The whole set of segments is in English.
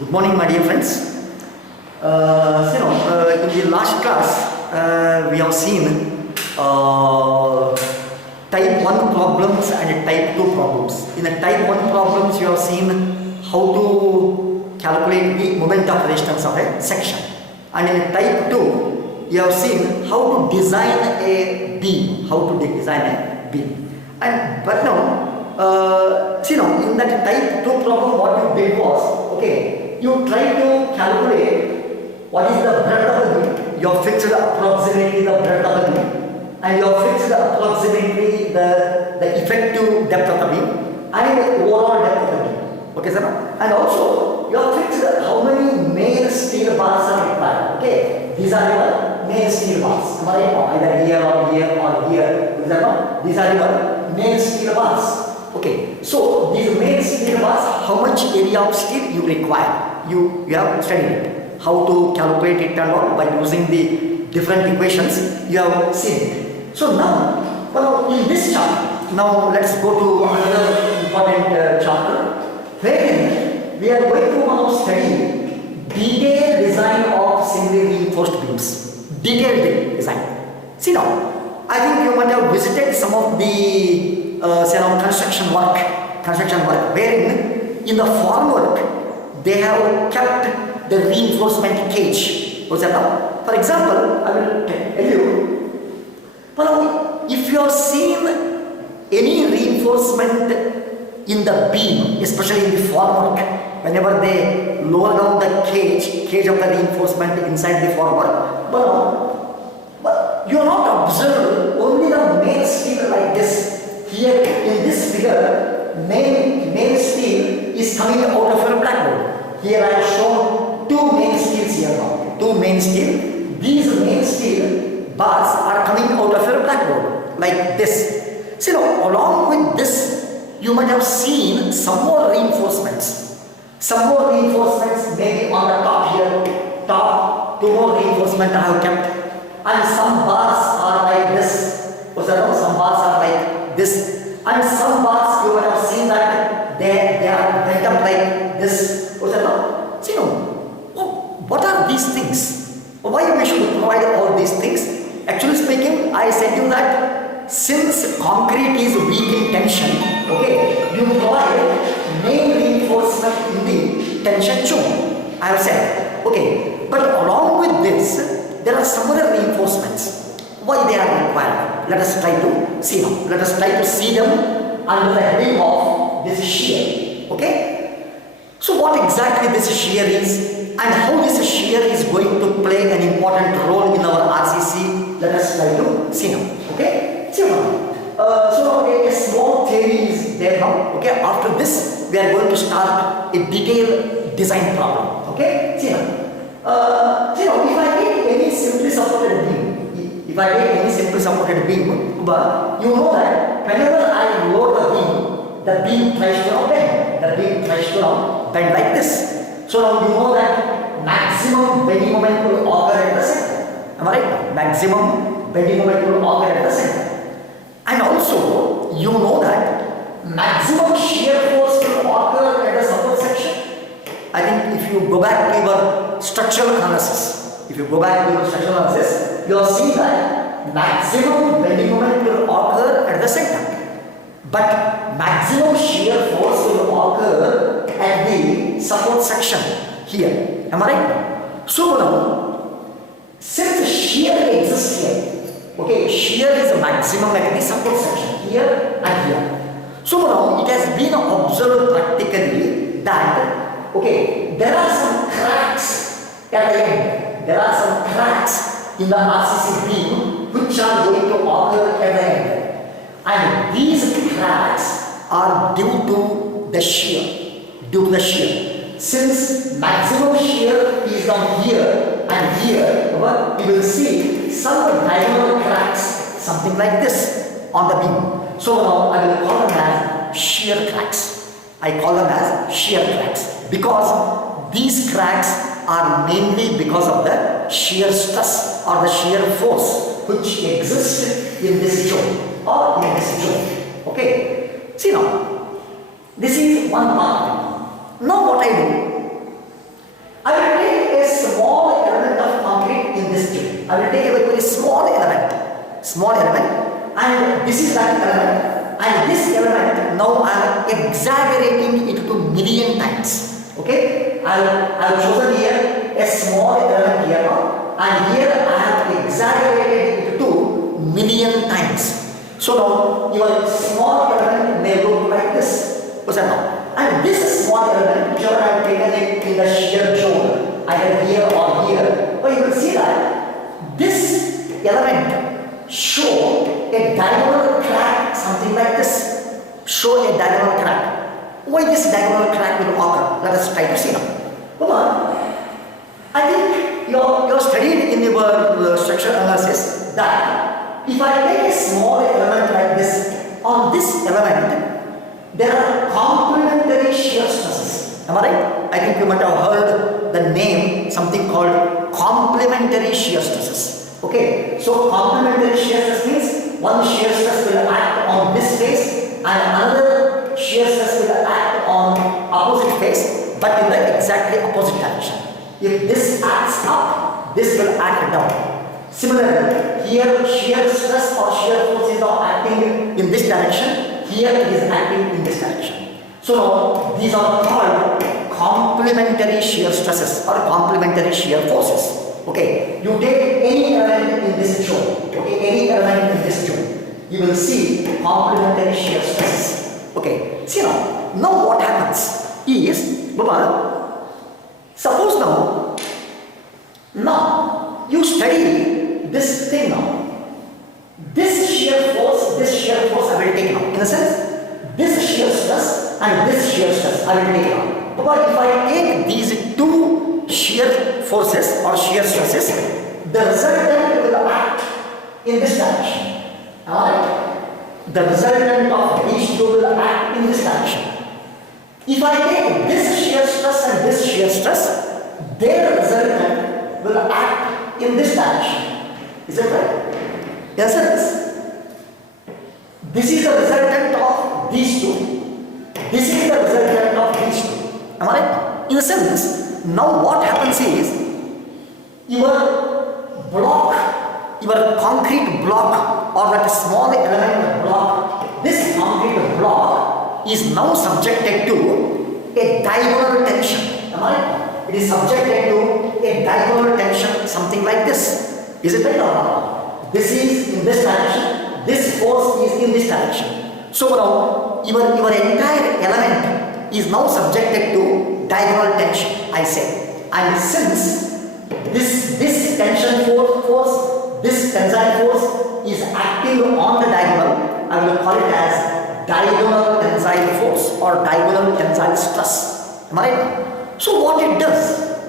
Good morning, my dear friends. In the last class, we have seen type 1 problems and type 2 problems. In the type 1 problems, you have seen how to calculate the moment of resistance of a section. And in type 2, you have seen how to design a beam. But now, in that type 2 problem, what you did was, you try to calculate what is the breadth of the beam. You have fixed approximately the breadth of the beam, and you have fixed approximately the effective depth of the beam and the overall depth of the beam. Okay, sir? And also, you have fixed how many main steel bars are required. Okay, these are your main steel bars. Either here or here or here. These are your main steel bars. Okay, so these main steel bars, how much area of steel you require? You have studied it. How to calculate it and all by using the different equations you have seen it. So now, in this chapter, now let's go to another important chapter, wherein we are going to now study detailed design of singly reinforced beams. Detailed design. See now, I think you might have visited some of the construction work, wherein in the formwork they have kept the reinforcement cage. What's that now? For example, I will tell you, if you have seen any reinforcement in the beam, especially in the formwork, whenever they lower down the cage of the reinforcement inside the formwork, but you are not observed only the main steel like this. Here in this figure, main steel is coming out of your blackboard. Here I have shown two main steels here now. Two main steel. These main steel bars are coming out of your blackboard like this. So now, along with this, you might have seen some more reinforcements. Some more reinforcements maybe on the top here. Top, two more reinforcements I have kept. And some bars are like this. Some bars are like this, and some bars you would have seen that they are bent up like this. See, what are these things? Why we should provide all these things? Actually speaking, I said you that since concrete is weak in tension, you provide main reinforcement in the tension zone. I have said, but along with this, there are some other reinforcements. Why they are required? Let us try to see now. Let us try to see them under the heading of this shear. So what exactly this shear is and how this shear is going to play an important role in our RCC, let us try to see now. See now. So a small theory is there now. After this, we are going to start a detailed design problem. See now. If I take any simply supported beam, you know that whenever I load the beam tries to bend. The beam tries to bend like this. So now you know that maximum bending moment will occur at the center. Am I right? Maximum bending moment will occur at the center. And also, you know that maximum shear force will occur at the support section. I think if you go back to your structural analysis, you have seen that maximum bending moment will occur at the center, but maximum shear force will occur at the support section here. Am I right? So now, since shear exists here, shear is maximum at the support section here and here. So now it has been observed practically that there are some cracks at the end. There are some cracks in the RCC beam which are going to occur at the end. And these cracks are due to the shear. Since maximum shear is down here and here, you will see some diagonal cracks, something like this on the beam. So now I will call them as shear cracks. Because these cracks are mainly because of the shear stress or the shear force which exists in this zone or in this zone. See now, this is one part. Now what I do, small element, and this is that element, and this element now I am exaggerating it to million times. Okay, I have chosen here a small element here now, and here I have exaggerated it to million times. So now your small element may look like this. What's that now? And this small element, which I have taken it in the shear zone, either here or here, but you will see that this element show a diagonal crack, something like this. Show a diagonal crack. Why this diagonal crack will occur? Let us try to see now. Come on. I think you have studied in your structural analysis that if I take a small element like this, on this element, there are complementary shear stresses. Am I right? I think you might have heard the name, something called complementary shear stresses. Okay, so complementary shear stress means one shear stress will act on this face and another shear stress will act on opposite face, but in the exactly opposite direction. If this acts up, this will act down. Similarly, here shear stress or shear force is now acting in this direction. Here it is acting in this direction. So now these are called complementary shear stresses or complementary shear forces. Okay, you take any element in this zone. Okay, any element in this zone, you will see complementary shear stresses. Okay, see now what happens is, suppose now you study this thing now. This shear force I will take now. In a sense, this shear stress and this shear stress I will take now. But if I take these two shear forces or shear stresses, the resultant will act in this direction. Alright? The resultant of these two will act in this direction. If I take this shear stress and this shear stress, their resultant will act in this direction. Is it right? Yes, this is the resultant of these two. This is the resultant of these two. Am I right? In a sense, now what happens is your block, your concrete block or that small element block, this concrete block is now subjected to a diagonal tension. Am I right? It is subjected to a diagonal tension, something like this. Is it right or not? This is in this direction, this force is in this direction. So now your entire element is now subjected to diagonal tension, I say. And since this tension force, this tensile force is acting on the diagonal, I will call it as diagonal tensile force or diagonal tensile stress. Am I right? So what it does,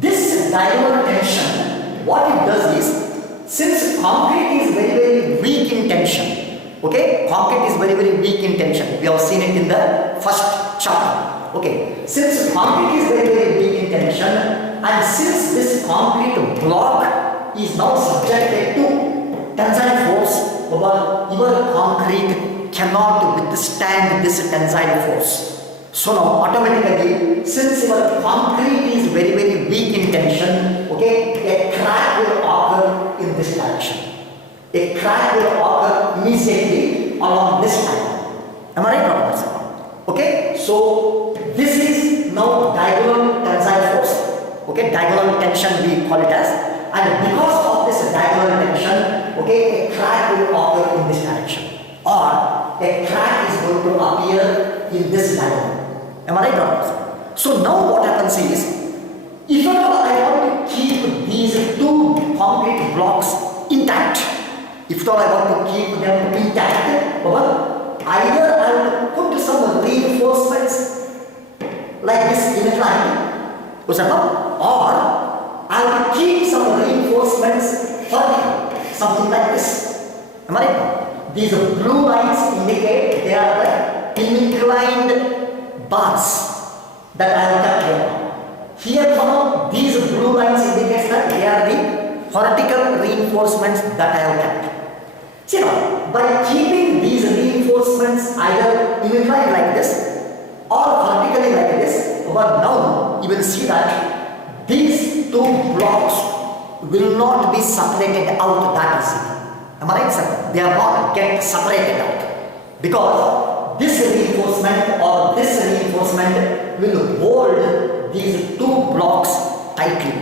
this diagonal tension, what it does is, since concrete is very, very weak in tension, okay, concrete is very, very weak in tension. We have seen it in the first chapter. Okay, since concrete is very, very weak in tension, and since this concrete block is now subjected to tensile force, your concrete cannot withstand this tensile force. So now automatically, since your concrete is very, very weak in tension, okay, a crack will occur in this direction. A crack will occur immediately along this line. Am I right, Dr. Okay, so this is now diagonal tensile force. Okay, diagonal tension we call it as, and because of this diagonal tension, okay, a crack will occur in this direction, or a crack is going to appear in this diagonal. Am I right, Dr. So now what happens is, if at all I want to keep these two concrete blocks intact, if at all I want to keep them intact, either I will put some reinforcements like this incline, or I will keep some reinforcements vertical, something like this. Am I right? These blue lines indicate they are the inclined bars that I have kept here. Here now these blue lines indicate that they are the vertical reinforcements that I have kept. See now, by keeping these reinforcements either inclined like this or vertically like this, but now you will see that these two blocks will not be separated out that easily. Am I right, sir? They are not get separated out. Because this reinforcement or this reinforcement will hold these two blocks tightly.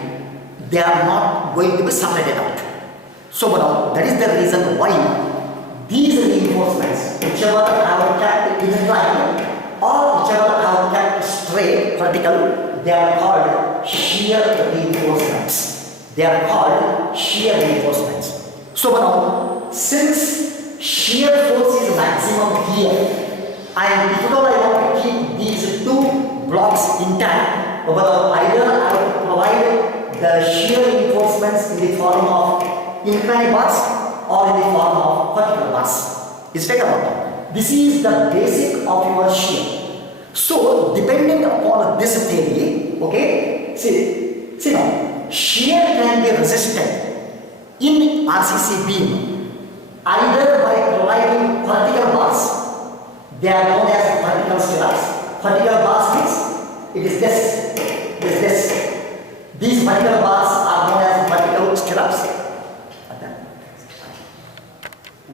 They are not going to be separated out. So now that is the reason why these reinforcements, whichever I have kept inclined or whichever I have kept straight, vertical, they are called shear reinforcements. They are called shear reinforcements. So now, since shear force is maximum here, and if at all I want to keep these two blocks intact, but either I have to provide the shear reinforcements in the form of inclined bars or in the form of vertical bars. Is it about? This is the basic of your shear. So, depending upon this theory, okay, see now, shear can be resisted in RCC beam either by providing vertical bars. They are known as vertical stirrups. Vertical bars means it is this. These vertical bars